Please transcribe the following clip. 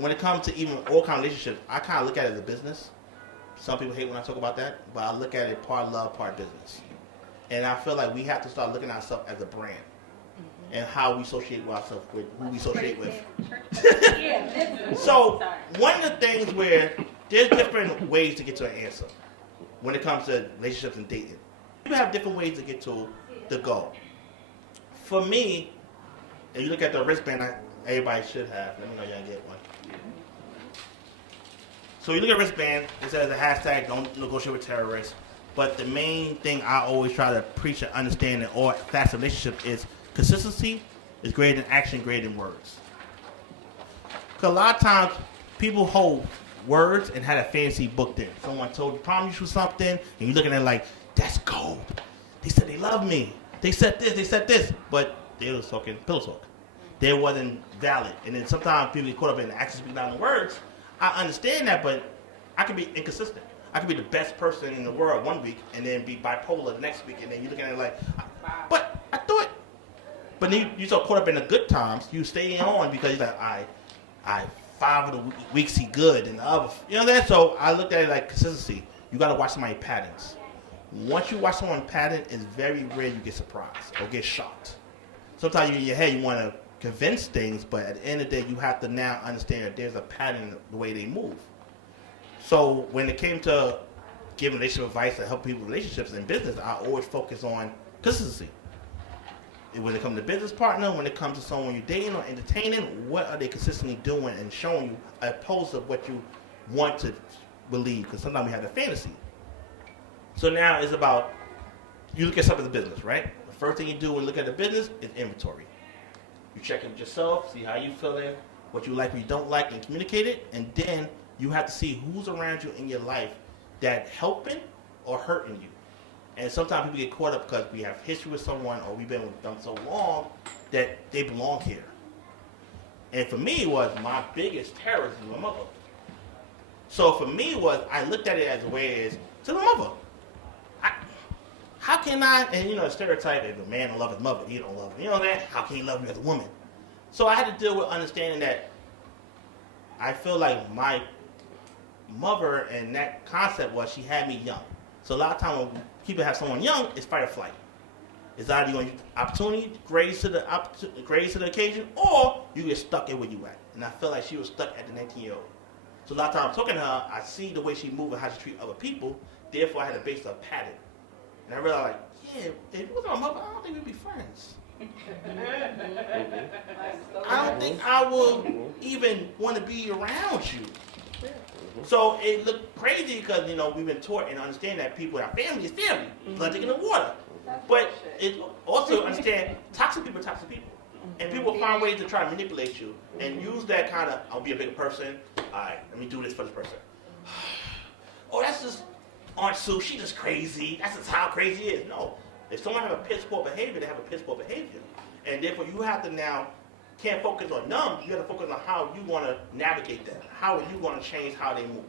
when it comes to even all kind of relationships, I kind of look at it as a business. Some people hate when I talk about that, but I look at it part love, part business. And I feel like we have to start looking at ourselves as a brand and how we associate with ourselves with who we associate with. So one of the things where there's different ways to get to an answer when it comes to relationships and dating. People have different ways to get to the goal. For me, if you look at the wristband, everybody should have. Let me know y'all get one. So you look at wristband, it says a hashtag, don't negotiate with terrorists. But the main thing I always try to preach and understand in all facets of relationship is consistency is greater than action, greater than words. Because a lot of times, people hold words and had a fantasy booked in. Someone told you, promise you something, and you're looking at it like, that's gold. They said they love me. They said this, but they was talking pillow talk. They wasn't valid. And then sometimes people get caught up in the actions speak down the words. I understand that, but I can be inconsistent. I could be the best person in the world one week and then be bipolar the next week, and then you're looking at it like, but I thought. But then you so caught up in the good times, you stay on because you're like, I 5 of the weeks he good and the other, you know that. So I looked at it like consistency. You got to watch somebody's patterns. Once you watch someone's pattern, it's very rare you get surprised or get shocked. Sometimes in your head you want to convince things, but at the end of the day, you have to now understand that there's a pattern in the way they move. So when it came to giving relationship advice and help people with relationships and business, I always focus on consistency. When it comes to business partner, when it comes to someone you're dating or entertaining, what are they consistently doing and showing you opposed to what you want to believe? Because sometimes we have a fantasy. So now it's about, you look at something as a business, right? The first thing you do when you look at the business is inventory. You check in with yourself, see how you feeling, what you like, what you don't like, and communicate it. And then you have to see who's around you in your life that helping or hurting you. And sometimes people get caught up because we have history with someone or we've been with them so long that they belong here. And for me, it was my biggest terror is my mother. So for me, I looked at it as a way is to the mother. How can I, and you know, the stereotype, if a man don't love his mother, he don't love her. You know that? How can he love you as a woman? So I had to deal with understanding that I feel like my mother and that concept was she had me young. So a lot of times when people have someone young, it's fight or flight. It's either you're going to use opportunity, graze to the occasion, or you get stuck in where you at. And I feel like she was stuck at the 19-year-old. So a lot of times talking to her, I see the way she moves and how she treats other people. Therefore, I had to base a pattern. And I realized, like, yeah, if it was my mother, I don't think we'd be friends. I don't think I would even want to be around you. So it looked crazy because, you know, we've been taught and understand that people, our family is family, blood thicker than water. But it also understand toxic people are toxic people. And people find ways to try to manipulate you and use that kind of, I'll be a bigger person. All right, let me do this for this person. Oh, that's just Aunt Sue, she just crazy. That's just how crazy it is. No. If someone have a piss poor behavior, they have a piss poor behavior. And therefore you have to now, can't focus on them, you have to focus on how you want to navigate that. How are you going to change how they move.